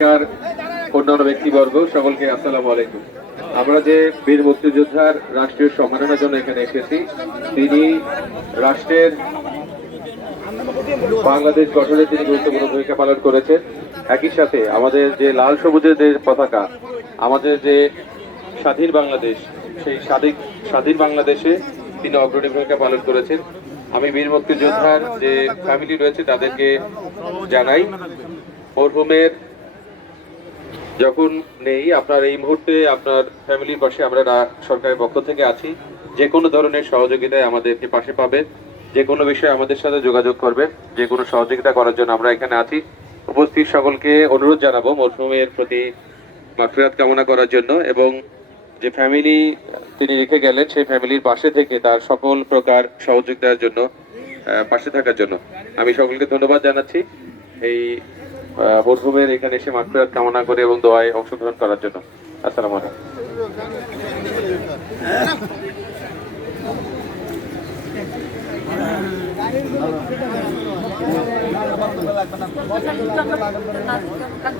আর অন্যান্য ব্যক্তিবর্গ, সকলকে আসসালামু আলাইকুম। আমরা যে বীর মুক্তিযোদ্ধার রাষ্ট্রীয় সম্মাননার জন্য এখানে এসেছি, তিনি রাষ্ট্রের বাংলাদেশ গঠনে তিনি গুরুত্বপূর্ণ ভূমিকা পালন করেছেন। একই সাথে আমাদের যে লাল সবুজের যে পতাকা, আমাদের যে স্বাধীন বাংলাদেশ, সেই স্বাধীন স্বাধীন বাংলাদেশে তিনি অগ্রণী ভূমিকা পালন করেছেন। আমি বীর মুক্তিযোদ্ধার যে ফ্যামিলি রয়েছে, তাদেরকে জানাই। মরহুমের যখন নেই, আপনার এই মুহূর্তে আপনার ফ্যামিলির পাশে আমরা সরকারের পক্ষ থেকে আছি। যে কোনো ধরনের সহযোগিতায় আমাদেরকে পাশে পাবেন। যে কোনো বিষয়ে আমাদের সাথে যোগাযোগ করবেন। যে কোনো সহযোগিতা করার জন্য আমরা এখানে আছি। উপস্থিত সকলকে অনুরোধ জানাব মরহুমের প্রতি মাফিরাত কামনা করার জন্য এবং যে ফ্যামিলি তিনি রেখে গেলেন, সেই ফ্যামিলির পাশে থেকে তার সকল প্রকার সহযোগিতার জন্য পাশে থাকার জন্য। আমি সকলকে ধন্যবাদ জানাচ্ছি। এই মরহুমের এখানে এসে মাগফিরাত কামনা করে এবং দোয়ায় অংশগ্রহণ করার জন্য। আসসালামু আলাইকুম। কাজ